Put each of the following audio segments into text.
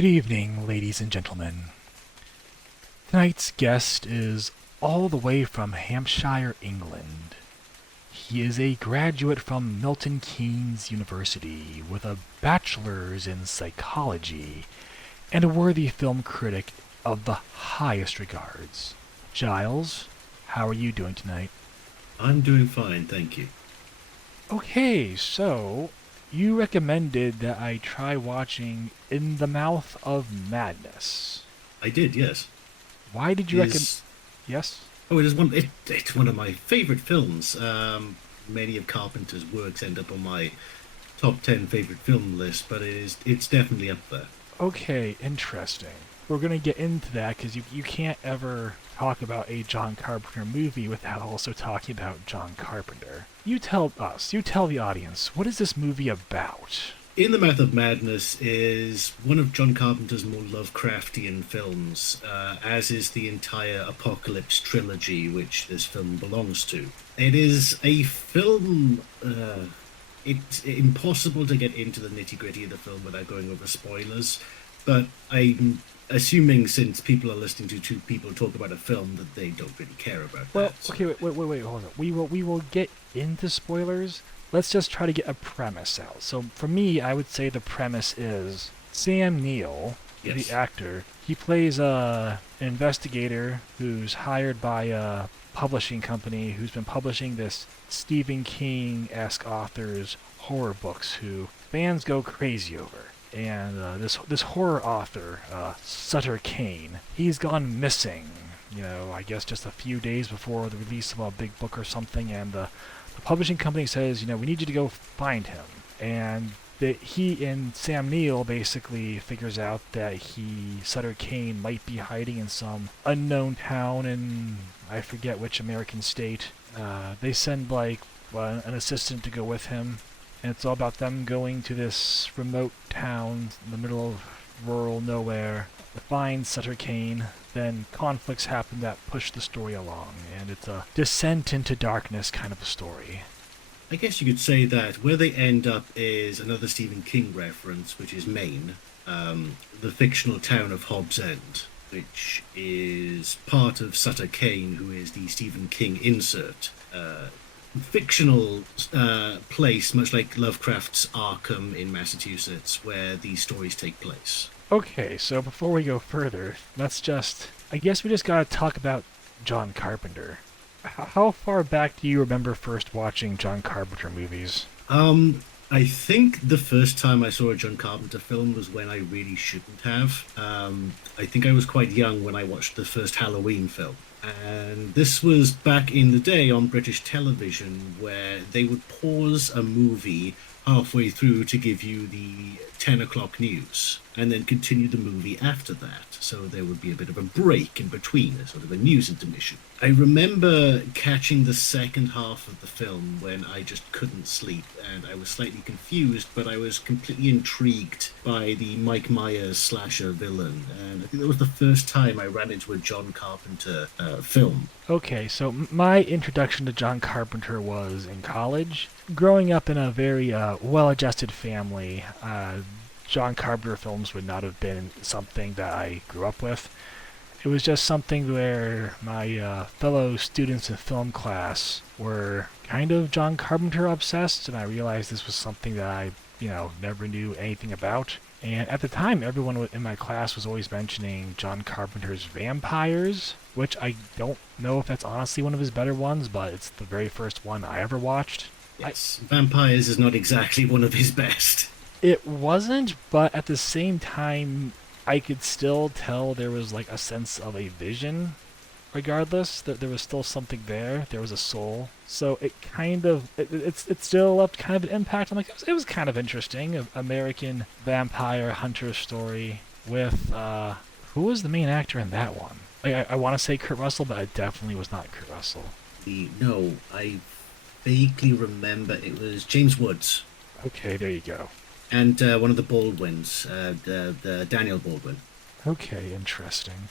Good evening, ladies and gentlemen. Tonight's guest is all the way from Hampshire, England. He is a graduate from Milton Keynes University with a bachelor's in psychology and a worthy film critic of the highest regards. Giles, how are you doing tonight? I'm doing fine, thank you. Okay, so you recommended that I try watching In the Mouth of Madness. I did, yes. Why did you recommend? Is Yes? it's one of my favorite films. Many of Carpenter's works end up on my top 10 favorite film list, but it's definitely up there. Okay, interesting. We're gonna get into that because you can't ever talk about a John Carpenter movie without also talking about John Carpenter. You tell the audience, what is this movie about? In the Mouth of Madness is one of John Carpenter's more Lovecraftian films, as is the entire Apocalypse trilogy, which this film belongs to. It is a film. It's impossible to get into the nitty gritty of the film without going over spoilers, but I'm assuming since people are listening to two people talk about a film that they don't really care about Well, that. okay, wait, hold on. We will get into spoilers. Let's just try to get a premise out. So for me, I would say the premise is Sam Neill, the Yes. actor. He plays an investigator who's hired by a publishing company who's been publishing this Stephen King-esque author's horror books who fans go crazy over. And this horror author, Sutter Kane, he's gone missing. I guess just a few days before the release of a big book or something, and the publishing company says, we need you to go find him. And he and Sam Neill basically figures out that Sutter Kane, might be hiding in some unknown town in I forget which American state. They send like an assistant to go with him, and it's all about them going to this remote town in the middle of rural nowhere to find Sutter Kane. Then conflicts happen that push the story along, and it's a descent into darkness kind of a story. I guess you could say that where they end up is another Stephen King reference, which is Maine, the fictional town of Hobbs End, which is part of Sutter Kane, who is the Stephen King insert. Fictional place, much like Lovecraft's Arkham in Massachusetts, where these stories take place. Okay, so before we go further, I guess we just gotta talk about John Carpenter. How far back do you remember first watching John Carpenter movies? Um, I think the first time I saw a John Carpenter film was when I really shouldn't have. I think I was quite young when I watched the first Halloween film. And this was back in the day on British television where they would pause a movie halfway through to give you the 10 o'clock news and then continue the movie after that. So there would be a bit of a break in between, a sort of a news intermission. I remember catching the second half of the film when I just couldn't sleep and I was slightly confused, but I was completely intrigued by the Mike Myers slasher villain. And I think that was the first time I ran into a John Carpenter film. Okay, so my introduction to John Carpenter was in college. Growing up in a very well-adjusted family, John Carpenter films would not have been something that I grew up with. It was just something where my fellow students in film class were kind of John Carpenter obsessed, and I realized this was something that I, never knew anything about. And at the time, everyone in my class was always mentioning John Carpenter's Vampires, which I don't know if that's honestly one of his better ones, but it's the very first one I ever watched. I, Yes, Vampires is not exactly one of his best. it wasn't, but at the same time, I could still tell there was like a sense of a vision. Regardless, that there was still something there. There was a soul. So it kind of it still left kind of an impact. I'm like it was kind of interesting. American vampire hunter story with who was the main actor in that one? I want to say Kurt Russell, but it definitely was not Kurt Russell. No, I vaguely remember it was James Woods Okay, there you go. and one of the Baldwins, the Daniel Baldwin. Okay, interesting.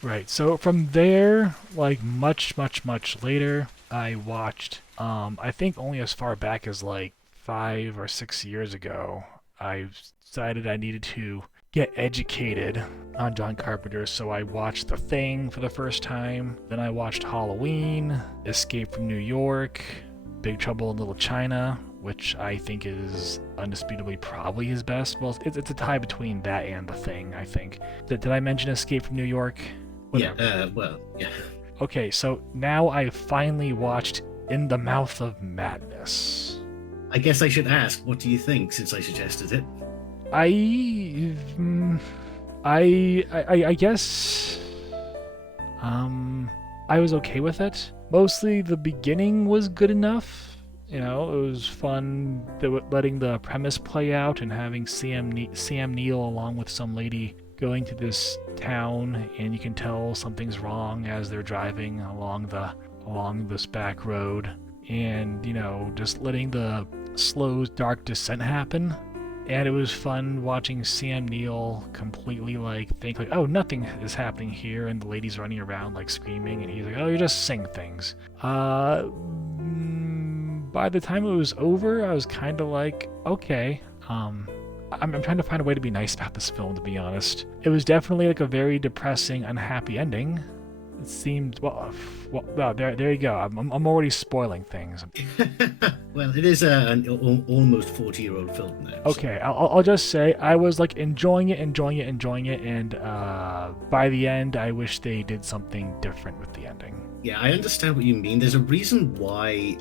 Right. So from there, like much, much, much later, I watched. I think only as far back as like 5 or 6 years ago, I decided I needed to get educated on John Carpenter. So I watched The Thing for the first time. Then I watched Halloween, Escape from New York, Big Trouble in Little China, which I think is undisputably probably his best. Well, it's a tie between that and The Thing, I think. Did I mention Escape from New York? Yeah, Whatever. well, yeah. Okay, so now I finally watched In the Mouth of Madness. I guess I should ask, what do you think, since I suggested it? I, mm, I guess, I was okay with it. Mostly the beginning was good enough. You know, it was fun letting the premise play out and having Sam Neill along with some lady going to this town, and you can tell something's wrong as they're driving along this back road, and you know, just letting the slow dark descent happen. And it was fun watching Sam Neill completely like think like, oh, nothing is happening here, and the lady's running around like screaming, and he's like, oh, you're just saying things. By the time it was over, I was kind of like, okay. I'm trying to find a way to be nice about this film, to be honest. It was definitely like a very depressing, unhappy ending. It seemed well there you go. I'm already spoiling things. Well, it is an almost 40-year-old film now. So. Okay, I'll just say I was like enjoying it, and by the end, I wish they did something different with the ending. Yeah, I understand what you mean. There's a reason why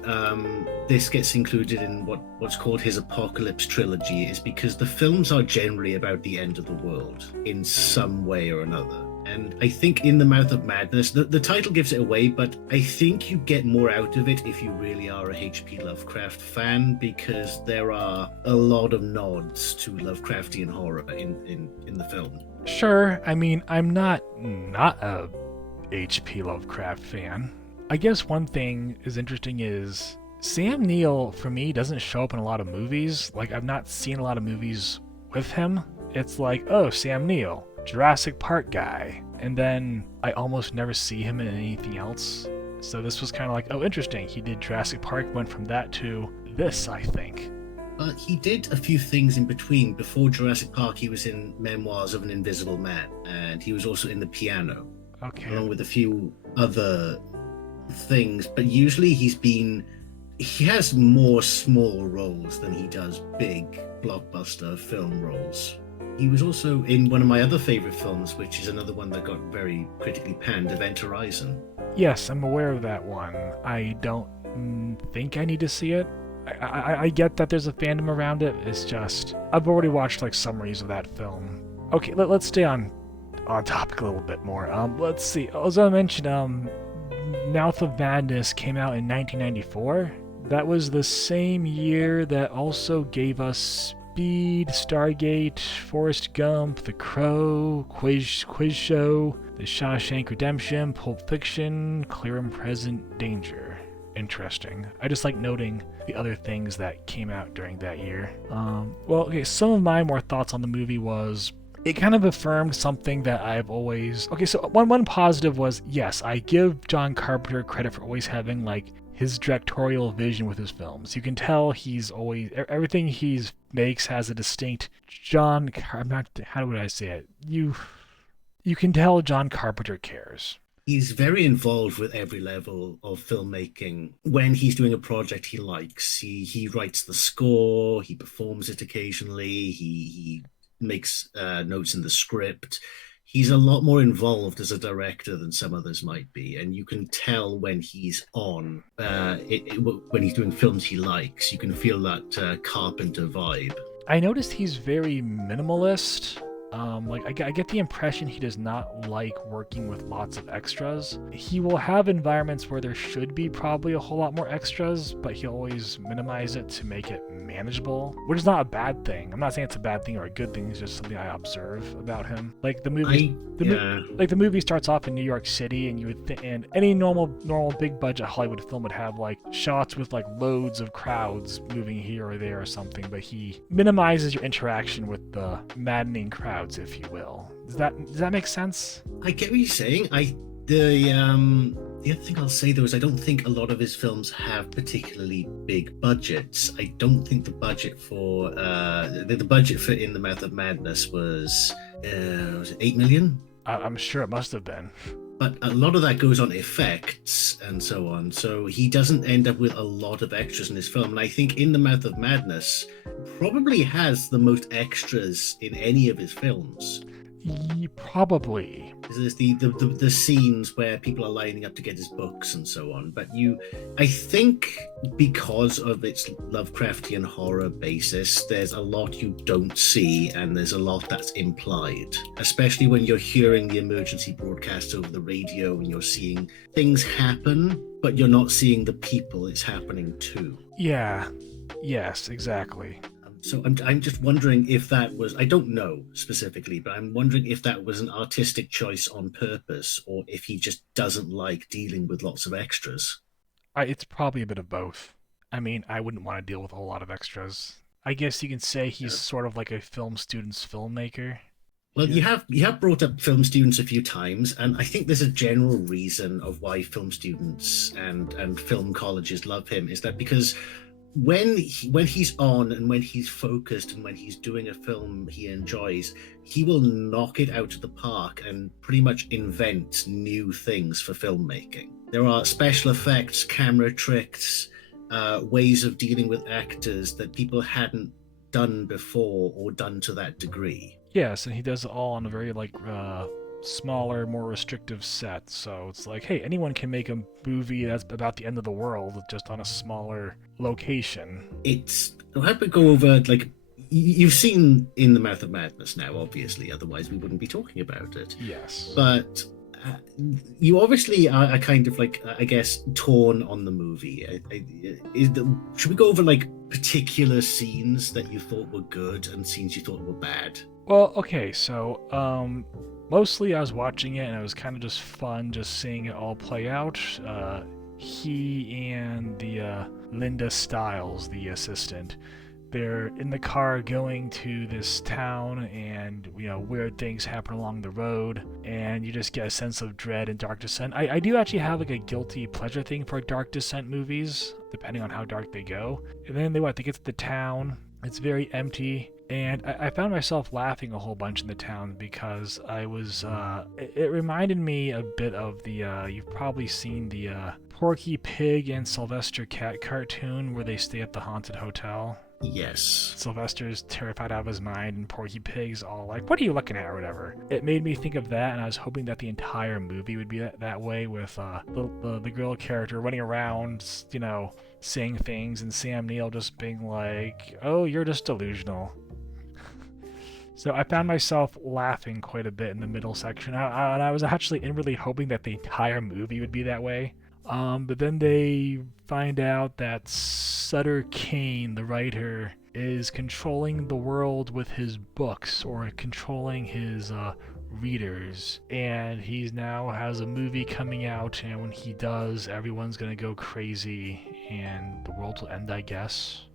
this gets included in what's called his Apocalypse trilogy, is because the films are generally about the end of the world in some way or another. And I think In the Mouth of Madness, the title gives it away, but I think you get more out of it if you really are a H.P. Lovecraft fan, because there are a lot of nods to Lovecraftian horror in the film. Sure, I mean, I'm not a H.P. Lovecraft fan. I guess one thing is interesting is Sam Neill, for me, doesn't show up in a lot of movies. Like, I've not seen a lot of movies with him. It's like, oh, Sam Neill, Jurassic Park guy. And then I almost never see him in anything else. So this was kind of like, oh, interesting. He did Jurassic Park, went from that to this, I think. He did a few things in between. Before Jurassic Park, he was in Memoirs of an Invisible Man, and he was also in The Piano. Okay. Along with a few other things, but usually he has more small roles than he does big blockbuster film roles. He was also in one of my other favorite films, which is another one that got very critically panned, Event Horizon. Yes, I'm aware of that one. I don't think I need to see it. I get that there's a fandom around it. It's just I've already watched like summaries of that film. Okay, let's stay on topic a little bit more. Let's see. As I mentioned, Mouth of Madness came out in 1994. That was the same year that also gave us Speed, Stargate, Forrest Gump, The Crow, Quiz Show, The Shawshank Redemption, Pulp Fiction, Clear and Present Danger. Interesting. I just like noting the other things that came out during that year. Okay, some of my more thoughts on the movie was it kind of affirmed something that I've always... Okay, so one positive was, yes, I give John Carpenter credit for always having, like, his directorial vision with his films. You can tell he's always... Everything he makes has a distinct how would I say it? You can tell John Carpenter cares. He's very involved with every level of filmmaking. When he's doing a project he likes, he writes the score, he performs it occasionally, he makes notes in the script. He's a lot more involved as a director than some others might be, and you can tell when he's when he's doing films he likes. You can feel that Carpenter vibe. I noticed he's very minimalist. I get the impression he does not like working with lots of extras. He will have environments where there should be probably a whole lot more extras, but he'll always minimize it to make it manageable, which is not a bad thing. I'm not saying it's a bad thing or a good thing. It's just something I observe about him. Like the movie, the movie starts off in New York City, and you would and any normal big budget Hollywood film would have like shots with like loads of crowds moving here or there or something, but he minimizes your interaction with the maddening crowds, if you will. Does that make sense? I get what you're saying. The other thing I'll say though is I don't think a lot of his films have particularly big budgets. I don't think the budget for the budget for In the Mouth of Madness was it 8 million? I'm sure it must have been. But a lot of that goes on effects and so on. So he doesn't end up with a lot of extras in his film. And I think In the Mouth of Madness probably has the most extras in any of his films. Probably. There's the scenes where people are lining up to get his books and so on. But I think because of its Lovecraftian horror basis, there's a lot you don't see, and there's a lot that's implied. Especially when you're hearing the emergency broadcasts over the radio and you're seeing things happen, but you're not seeing the people it's happening to. Yeah. Yes, exactly. So I'm just wondering if that was, I don't know specifically, but I'm wondering if that was an artistic choice on purpose or if he just doesn't like dealing with lots of extras. It's probably a bit of both. I mean, I wouldn't want to deal with a whole lot of extras. I guess you can say he's Yeah. sort of like a film student's filmmaker. Well, Yeah. you have brought up film students a few times, and I think there's a general reason of why film students and film colleges love him is that because when he's on and when he's focused and when he's doing a film he enjoys, he will knock it out of the park and pretty much invent new things for filmmaking. There are special effects, camera tricks, ways of dealing with actors that people hadn't done before or done to that degree. Yes, and he does it all on a very smaller, more restrictive set. So it's like, hey, anyone can make a movie that's about the end of the world just on a smaller location. I'll have to go over like you've seen In the Mouth of Madness now, obviously, otherwise we wouldn't be talking about it. Yes. But you obviously are kind of like, I guess, torn on the movie. Should we go over like particular scenes that you thought were good and scenes you thought were bad? Well, okay, so mostly I was watching it and it was kind of just fun just seeing it all play out. He and the Linda Stiles, the assistant, they're in the car going to this town, and weird things happen along the road, and you just get a sense of dread and dark descent. I do actually have like a guilty pleasure thing for dark descent movies, depending on how dark they go. And then they get to the town. It's very empty. And I found myself laughing a whole bunch in the town because it reminded me a bit of you've probably seen the Porky Pig and Sylvester Cat cartoon where they stay at the haunted hotel. Yes. Sylvester's terrified out of his mind, and Porky Pig's all like, "What are you looking at?" or whatever. It made me think of that, and I was hoping that the entire movie would be that way, with the girl character running around, saying things, and Sam Neill just being like, "Oh, you're just delusional." So I found myself laughing quite a bit in the middle section. I was actually inwardly hoping that the entire movie would be that way. But then they find out that Sutter Kane, the writer, is controlling the world with his books, or controlling his readers. And he now has a movie coming out, and when he does, everyone's gonna go crazy, and the world will end, I guess.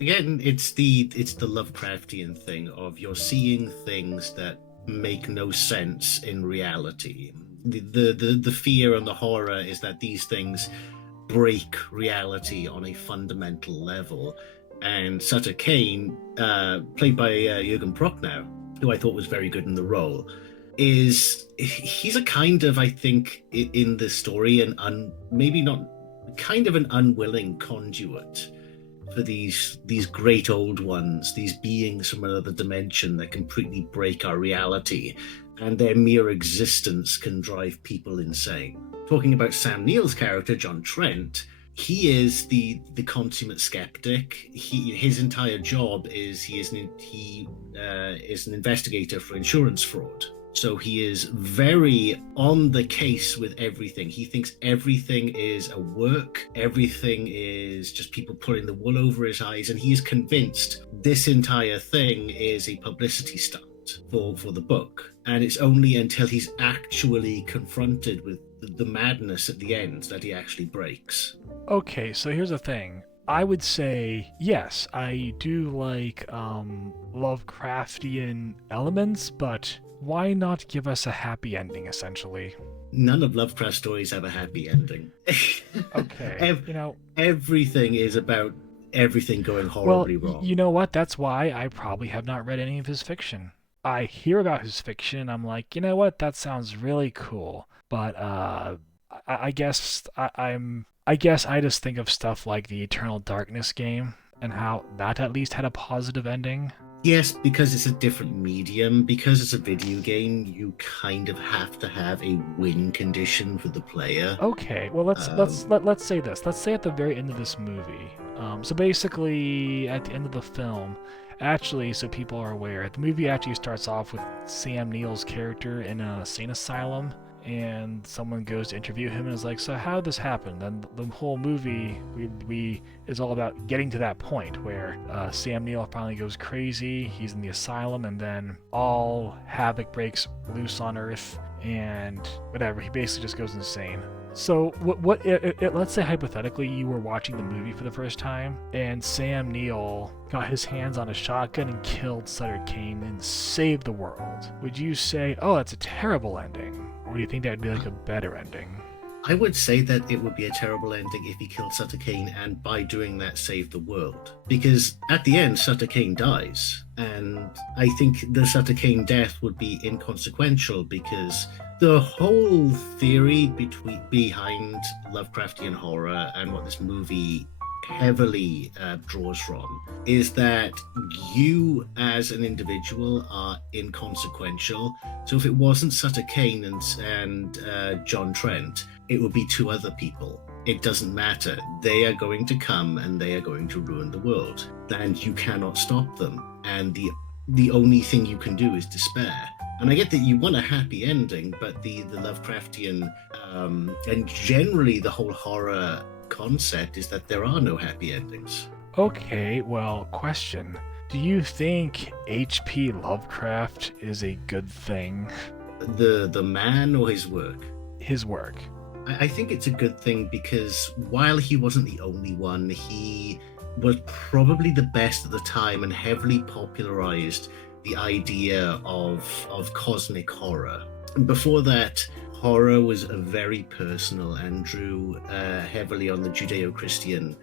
Again, it's the Lovecraftian thing of you're seeing things that make no sense in reality. The fear and the horror is that these things break reality on a fundamental level. And Sutter Kane, played by Jürgen Prochnow, who I thought was very good in the role, he's a kind of, I think, in the story, maybe not, kind of an unwilling conduit for these great old ones, these beings from another dimension that completely break our reality, and their mere existence can drive people insane. Talking about Sam Neill's character, John Trent, he is the consummate skeptic. His entire job is he is an investigator for insurance fraud. So he is very on the case with everything. He thinks everything is a work, everything is just people pulling the wool over his eyes, and he is convinced this entire thing is a publicity stunt for the book. And it's only until he's actually confronted with the madness at the end that he actually breaks. Okay, so here's the thing. I would say, yes, I do like Lovecraftian elements, but why not give us a happy ending, essentially? None of Lovecraft's stories have a happy ending. Okay, Ev- Everything is about everything going well, horribly wrong. you know what? That's why I probably have not read any of his fiction. I hear about his fiction, and I'm like, you know what? That sounds really cool. But I guess I guess I just think of stuff like the Eternal Darkness game and how that at least had a positive ending. Yes, because it's a different medium, because it's a video game, you kind of have to have a win condition for the player. Okay, well let's let's Um, let, let's say this. Let's say at the very end of this movie. So basically, at the end of the film, actually, so people are aware, the movie actually starts off with Sam Neill's character in a insane asylum, and someone goes to interview him and is like, "So how did this happen?" Then the whole movie we is all about getting to that point where Sam Neill finally goes crazy. He's in the asylum, and then all havoc breaks loose on Earth and whatever. He basically just goes insane. So let's say hypothetically you were watching the movie for the first time and Sam Neill got his hands on a shotgun and killed Sutter Kane and saved the world. Would you say, "Oh, that's a terrible ending," or do you think that would be like a better ending? I would say that it would be a terrible ending if he killed Sutter Kane and by doing that saved the world. Because at the end, Sutter Kane dies. And I think the Sutter Kane death would be inconsequential because the whole theory behind Lovecraftian horror and what this movie heavily draws from is that you as an individual are inconsequential. So if it wasn't Sutter Kane and John Trent, it would be two other people. It doesn't matter. They are going to come and they are going to ruin the world, and you cannot stop them. And the only thing you can do is despair. And I get that you want a happy ending, but the Lovecraftian and generally the whole horror concept is that there are no happy endings. Okay, well, question. Do you think H.P. Lovecraft is a good thing? The man or his work? His work. I think it's a good thing because while he wasn't the only one, he was probably the best at the time and heavily popularized the idea of cosmic horror. Before that, horror was a very personal and drew heavily on the Judeo-Christian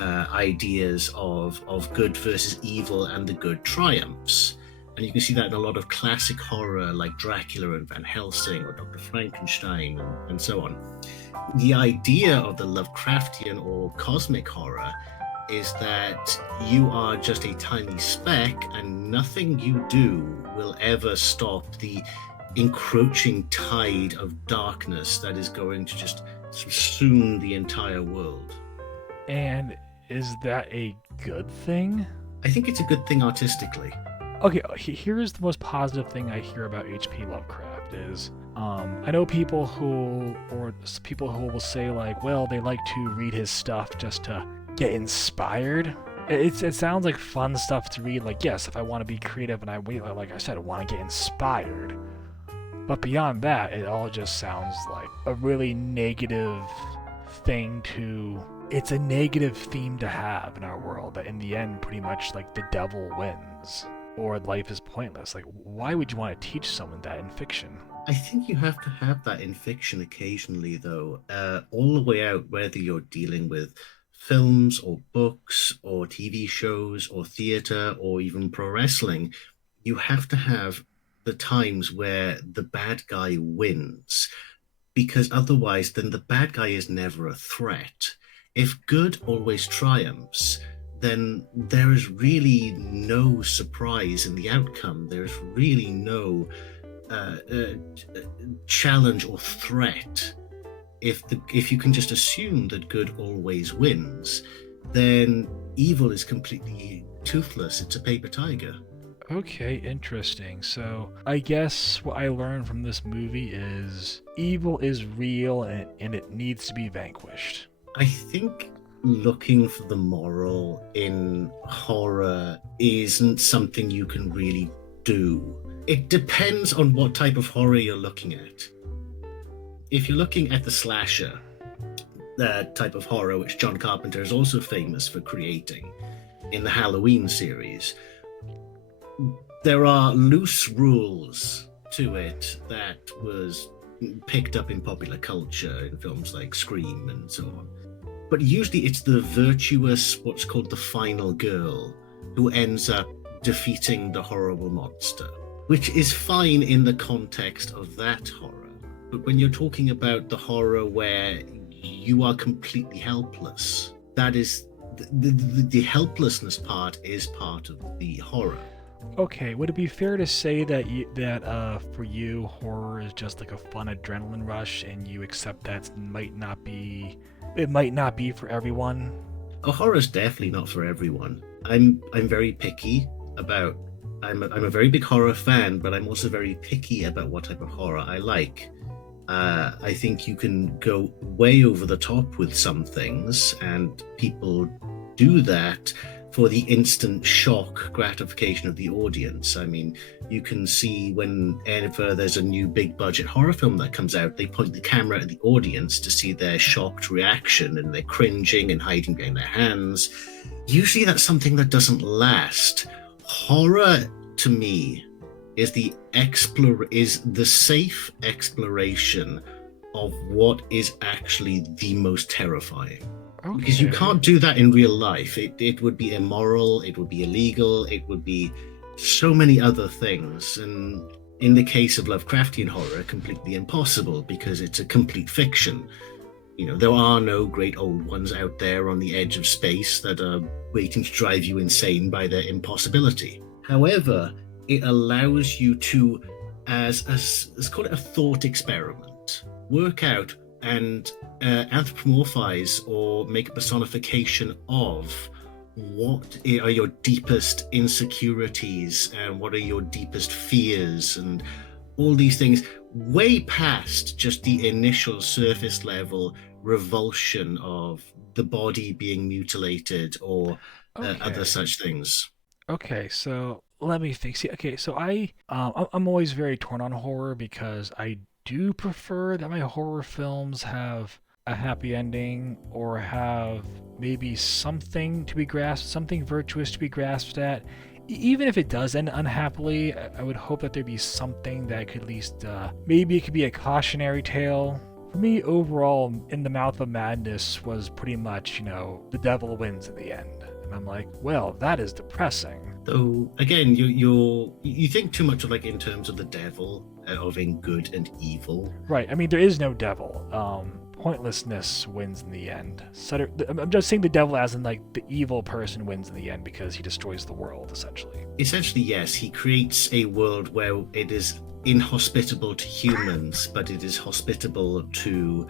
ideas of good versus evil and the good triumphs. And you can see that in a lot of classic horror like Dracula and Van Helsing or Dr. Frankenstein and so on. The idea of the Lovecraftian or cosmic horror is that you are just a tiny speck and nothing you do will ever stop the encroaching tide of darkness that is going to just subsume the entire world. And is that a good thing? I think it's a good thing artistically. Okay, here's the most positive thing I hear about H.P. Lovecraft is I know people who will say like, well, they like to read his stuff just to get inspired. It sounds like fun stuff to read. Like, yes, if I want to be creative and like I said, I want to get inspired. But beyond that, it all just sounds like a really negative thing to. It's a negative theme to have in our world that in the end, pretty much like the devil wins or life is pointless. Like, why would you want to teach someone that in fiction? I think you have to have that in fiction occasionally, though, all the way out, whether you're dealing with films or books or TV shows or theater or even pro wrestling. You have to have the times where the bad guy wins, because otherwise, then the bad guy is never a threat. If good always triumphs, then there is really no surprise in the outcome. There's really no uh, uh, challenge or threat. If you can just assume that good always wins, then evil is completely toothless. It's a paper tiger. Okay, interesting. So, I guess what I learned from this movie is evil is real and it needs to be vanquished. I think looking for the moral in horror isn't something you can really do. It depends on what type of horror you're looking at. If you're looking at the slasher, the type of horror which John Carpenter is also famous for creating in the Halloween series, there are loose rules to it that was picked up in popular culture in films like Scream and so on. But usually it's the virtuous, what's called the final girl, who ends up defeating the horrible monster, which is fine in the context of that horror. But when you're talking about the horror where you are completely helpless, that is the helplessness part is part of the horror. Okay, would it be fair to say that for you horror is just like a fun adrenaline rush, and you accept that it might not be for everyone? A horror is definitely not for everyone. I'm very picky about. I'm a very big horror fan, but I'm also very picky about what type of horror I like. I think you can go way over the top with some things, and people do that for the instant shock gratification of the audience. I mean, you can see whenever there's a new big budget horror film that comes out, they point the camera at the audience to see their shocked reaction and they're cringing and hiding behind their hands. Usually that's something that doesn't last. Horror to me is the safe exploration of what is actually the most terrifying, because you Okay. can't do that in real life. It would be immoral, it would be illegal, it would be so many other things. And in the case of Lovecraftian horror, completely impossible because it's a complete fiction. There are no great old ones out there on the edge of space that are waiting to drive you insane by their impossibility. However, it allows you to, as let's call it a thought experiment, work out and anthropomorphize or make a personification of what are your deepest insecurities and what are your deepest fears and all these things, way past just the initial surface level revulsion of the body being mutilated or other Okay. such things. Okay, so let me think. See, okay, so I'm always very torn on horror because I do prefer that my horror films have a happy ending or have maybe something to be grasped, something virtuous to be grasped at. Even if it does end unhappily, I would hope that there'd be something that could at least, maybe it could be a cautionary tale. For me, overall, In the Mouth of Madness was pretty much, the devil wins in the end. And I'm like, well, that is depressing. So again, you think too much of like in terms of the devil, of in good and evil. Right. I mean, there is no devil. Pointlessness wins in the end. I'm just saying the devil as in like the evil person wins in the end because he destroys the world, essentially. Essentially, yes, he creates a world where it is inhospitable to humans, but it is hospitable to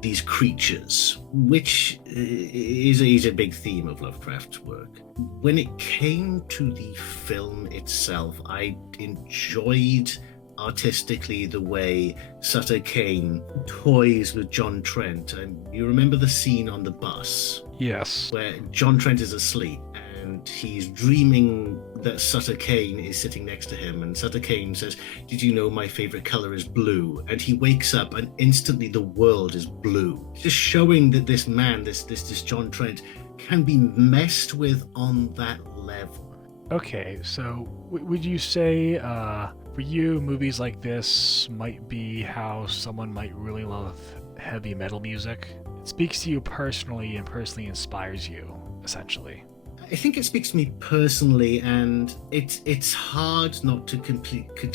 these creatures, which is a big theme of Lovecraft's work. When it came to the film itself, I enjoyed artistically the way Sutter Kane toys with John Trent. And you remember the scene on the bus Yes. where John Trent is asleep and he's dreaming that Sutter Kane is sitting next to him, and Sutter Kane says, "Did you know my favorite color is blue?" And he wakes up and instantly the world is blue. Just showing that this man, this John Trent, can be messed with on that level. Okay, so would you say, for you, movies like this might be how someone might really love heavy metal music? It speaks to you personally and personally inspires you, essentially. I think it speaks to me personally, and it's hard not to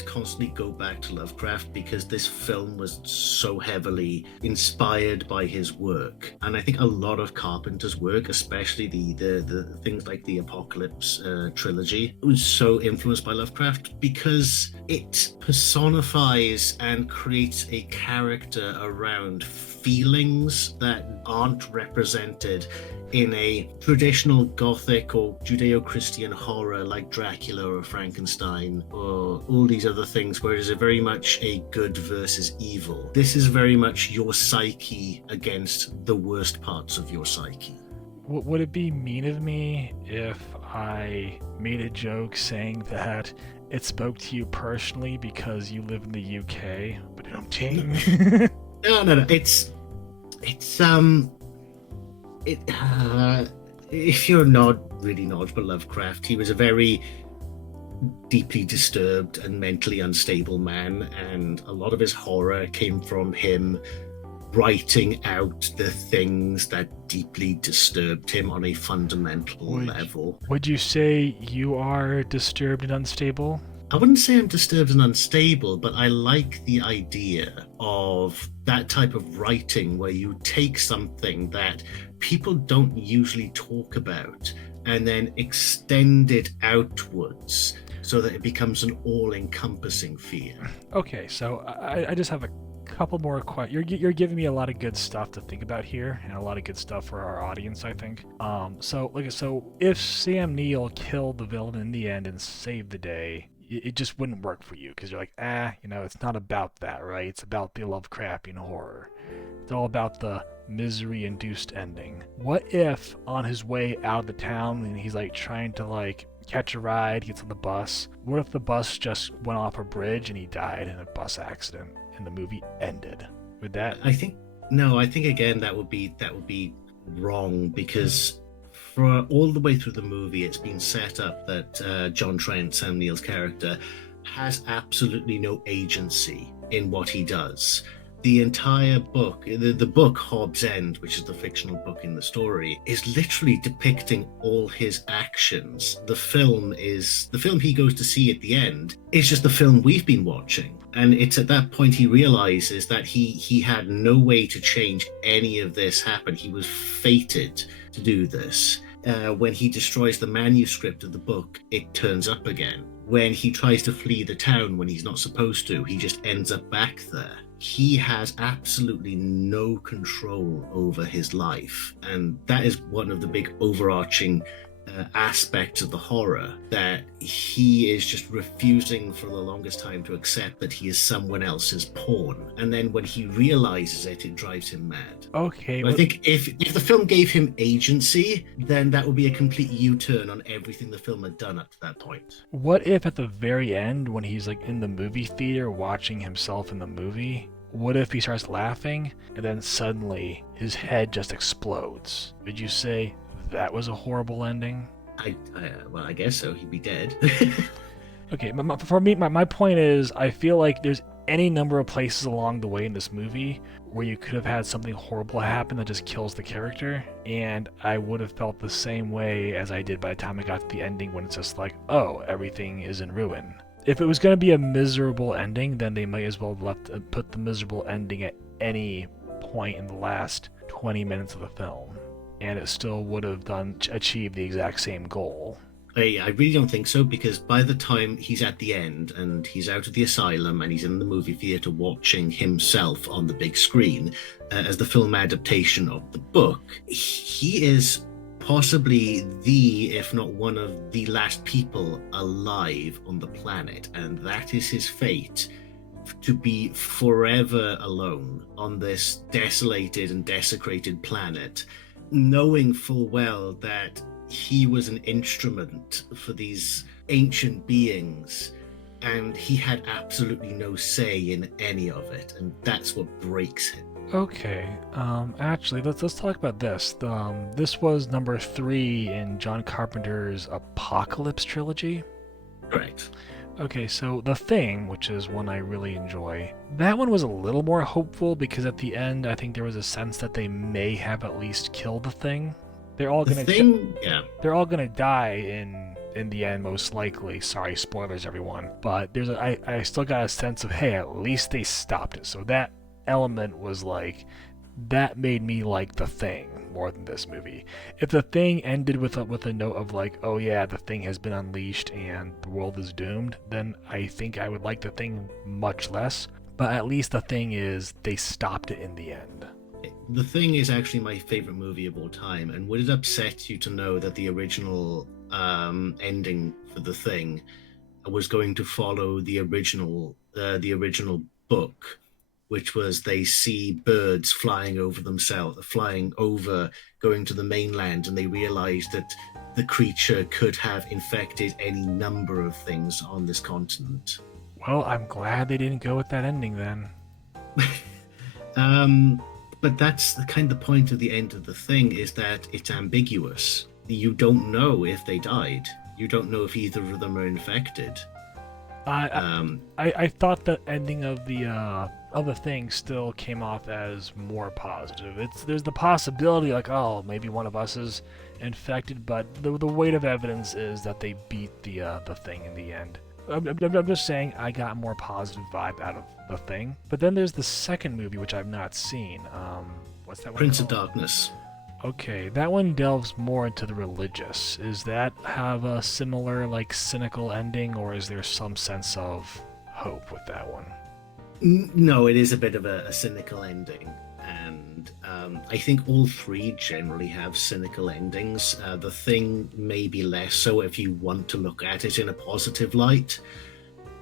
constantly go back to Lovecraft because this film was so heavily inspired by his work, and I think a lot of Carpenter's work, especially the things like the Apocalypse trilogy, was so influenced by Lovecraft because it personifies and creates a character around feelings that aren't represented in a traditional Gothic or Judeo-Christian horror like Dracula or Frankenstein or all these other things, where it is very much a good versus evil. This is very much your psyche against the worst parts of your psyche. Would it be mean of me if I made a joke saying that it spoke to you personally because you live in the UK? But I'm ting. No. It's if you're not really knowledgeable Lovecraft, he was a very deeply disturbed and mentally unstable man, and a lot of his horror came from him writing out the things that deeply disturbed him on a fundamental Would level. would you say you are disturbed and unstable? I wouldn't say I'm disturbed and unstable, but I like the idea of that type of writing where you take something that people don't usually talk about and then extend it outwards so that it becomes an all-encompassing fear. Okay, so I just have a couple more questions. You're giving me a lot of good stuff to think about here, and a lot of good stuff for our audience, I think. So if Sam Neill killed the villain in the end and saved the day, it just wouldn't work for you because you're like, it's not about that, right? It's about the Lovecraftian horror. It's all about the misery-induced ending. What if on his way out of the town and he's like trying to like catch a ride, gets on the bus? What if the bus just went off a bridge and he died in a bus accident and the movie ended? Would that? I think no, I think again that would be wrong because for all the way through the movie, it's been set up that John Trent, Sam Neill's character, has absolutely no agency in what he does. The entire book, the book Hobbs End, which is the fictional book in the story, is literally depicting all his actions. The film he goes to see at the end is just the film we've been watching. And it's at that point he realizes that he had no way to change any of this happen. He was fated to do this. When he destroys the manuscript of the book, it turns up again. When he tries to flee the town when he's not supposed to, he just ends up back there. He has absolutely no control over his life. And that is one of the big overarching aspects of the horror, that he is just refusing for the longest time to accept that he is someone else's pawn. And then when he realizes it, it drives him mad. Okay, I think if the film gave him agency, then that would be a complete U-turn on everything the film had done up to that point. what if at the very end when he's like in the movie theater watching himself in the movie, what if he starts laughing and then suddenly his head just explodes? Would you say that was a horrible ending? Well, I guess so. He'd be dead. Okay, for me, my point is, I feel like there's any number of places along the way in this movie where you could have had something horrible happen that just kills the character, and I would have felt the same way as I did by the time I got to the ending when it's just like, oh, everything is in ruin. If it was going to be a miserable ending, then they might as well have put the miserable ending at any point in the last 20 minutes of the film, and it still would have achieved the exact same goal. I really don't think so, because by the time he's at the end and he's out of the asylum and he's in the movie theater watching himself on the big screen as the film adaptation of the book, he is possibly the, if not one of the last people alive on the planet, and that is his fate, to be forever alone on this desolated and desecrated planet, knowing full well that he was an instrument for these ancient beings and he had absolutely no say in any of it, and that's what breaks him. Okay, actually, let's talk about this. This was number 3 in John Carpenter's Apocalypse trilogy. Correct. Okay, so The Thing, which is one I really enjoy, that one was a little more hopeful because at the end, I think there was a sense that they may have at least killed the Thing. They're all The gonna thing, yeah. they're all gonna die in the end, most likely. Sorry, spoilers, everyone. But I still got a sense of, hey, at least they stopped it. So that element was like, that made me like The Thing more than this movie. If The Thing ended with a note of like, oh yeah, the Thing has been unleashed and the world is doomed, then I think I would like The Thing much less. But at least The Thing is, they stopped it in the end. The Thing is actually my favorite movie of all time, and would it upset you to know that the original ending for The Thing was going to follow the original book, which was they see birds flying over themselves, flying over, going to the mainland, and they realize that the creature could have infected any number of things on this continent. Well, I'm glad they didn't go with that ending then. But that's the point of the end of The Thing, is that it's ambiguous. You don't know if they died. You don't know if either of them are infected. I Um, I thought the ending of the thing still came off as more positive. There's the possibility like, oh, maybe one of us is infected, but the weight of evidence is that they beat the thing in the end. I'm just saying I got a more positive vibe out of the thing. But then there's the second movie which I've not seen. What's that one Prince of called? Darkness. Okay, that one delves more into the religious. Is that have a similar, like, cynical ending, or is there some sense of hope with that one? No, it is a bit of a cynical ending. And I think all three generally have cynical endings. The thing may be less so if you want to look at it in a positive light.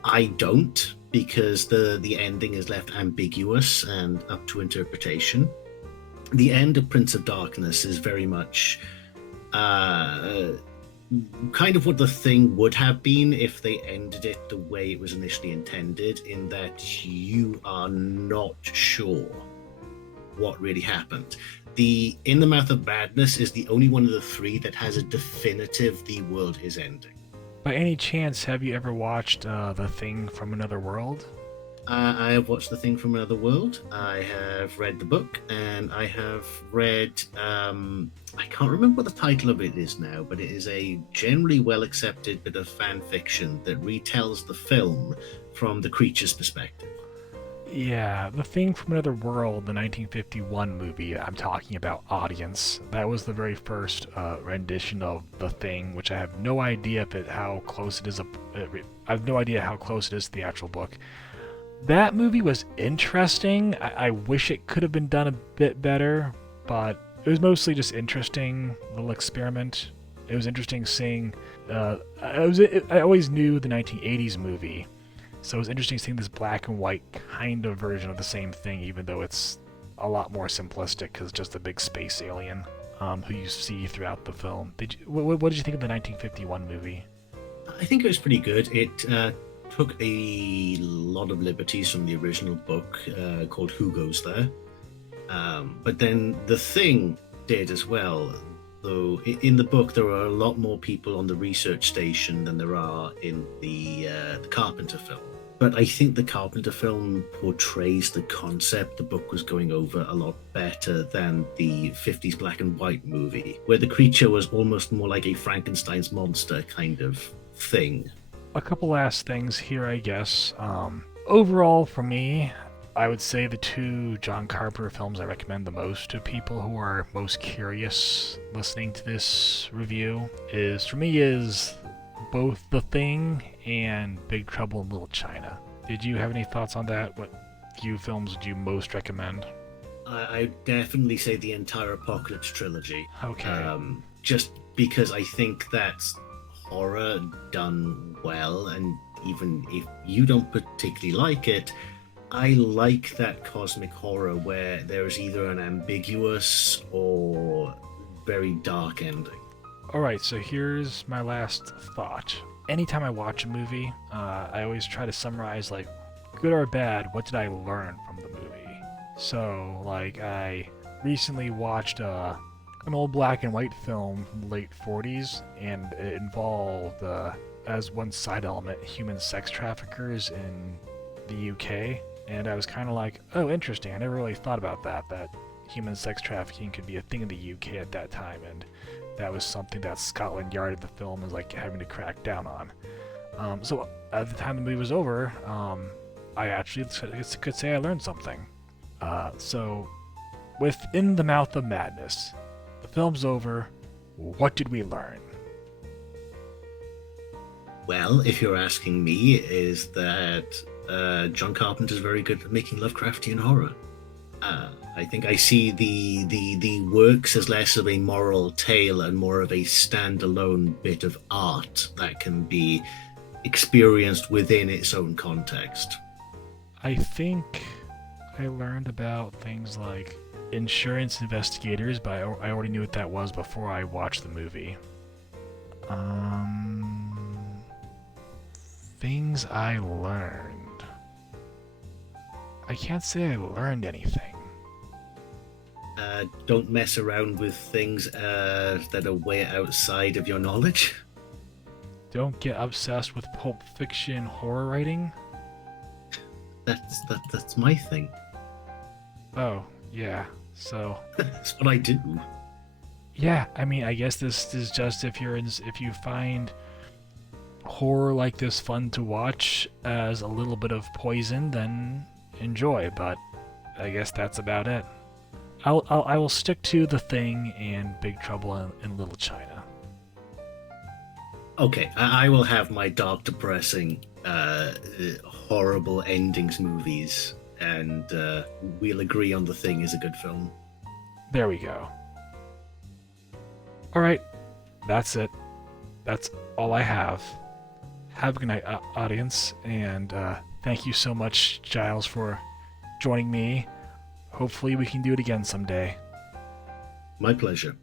I don't, because the ending is left ambiguous and up to interpretation. The end of Prince of Darkness is very much uh, kind of what the thing would have been if they ended it the way it was initially intended, in that you are not sure what really happened. The In the Mouth of Madness is the only one of the three that has a definitive the world is ending. By any chance, have you ever watched The Thing from Another World? I have watched The Thing from Another World. I have read the book, and I have read. I can't remember what the title of it is now, but it is a generally well accepted bit of fan fiction that retells the film from the creature's perspective. Yeah, The Thing from Another World, the 1951 movie I'm talking about, audience. That was the very first rendition of The Thing, which I have no idea if it how close it is. I have no idea how close it is to the actual book. That movie was interesting. I wish it could have been done a bit better, but it was mostly just interesting little experiment. It was interesting seeing. I always knew the 1980s movie, so it was interesting seeing this black and white kind of version of the same thing, even though it's a lot more simplistic because it's just a big space alien who you see throughout the film. What did you think of the 1951 movie? I think it was pretty good. It took a lot of liberties from the original book called Who Goes There? But then the thing did as well. Though in the book there are a lot more people on the research station than there are in the Carpenter film. But I think the Carpenter film portrays the concept the book was going over a lot better than the 50s black and white movie, where the creature was almost more like a Frankenstein's monster kind of thing. A couple last things here, I guess. Overall, for me, I would say the two John Carpenter films I recommend the most to people who are most curious listening to this review is both The Thing and Big Trouble in Little China. Did you have any thoughts on that? What few films would you most recommend? I definitely say the entire Apocalypse trilogy. Okay. Just because I think that's horror done well, and even if you don't particularly like it, I like that cosmic horror where there is either an ambiguous or very dark ending. Alright, so here's my last thought. Anytime I watch a movie, I always try to summarize, like, good or bad, what did I learn from the movie? So, like, I recently watched an old black and white film from the late 40s, and it involved, as one side element, human sex traffickers in the UK. And I was kind of like, oh, interesting. I never really thought about that human sex trafficking could be a thing in the UK at that time, and that was something that Scotland Yard at the film was like having to crack down on. So at the time the movie was over, I actually could say I learned something. So within the Mouth of Madness, the film's over. What did we learn? Well, if you're asking me, is that John Carpenter's very good at making Lovecraftian horror. I think I see the works as less of a moral tale and more of a standalone bit of art that can be experienced within its own context. I think I learned about things like insurance investigators, but I already knew what that was before I watched the movie. Things I learned. I can't say I learned anything. Don't mess around with things that are way outside of your knowledge. don't get obsessed with Pulp Fiction horror writing. That's my thing. Oh, yeah. So, That's what I do. yeah, I mean, I guess this is just if you find horror like this fun to watch as a little bit of poison, then enjoy. But I guess that's about it. I will stick to The Thing and Big Trouble in Little China. Okay, I will have my dark, depressing, horrible endings movies, and we'll agree on The Thing is a good film. There we go. All right, that's it. That's all I have. Have a good night, audience, and thank you so much, Giles, for joining me. Hopefully, we can do it again someday. My pleasure.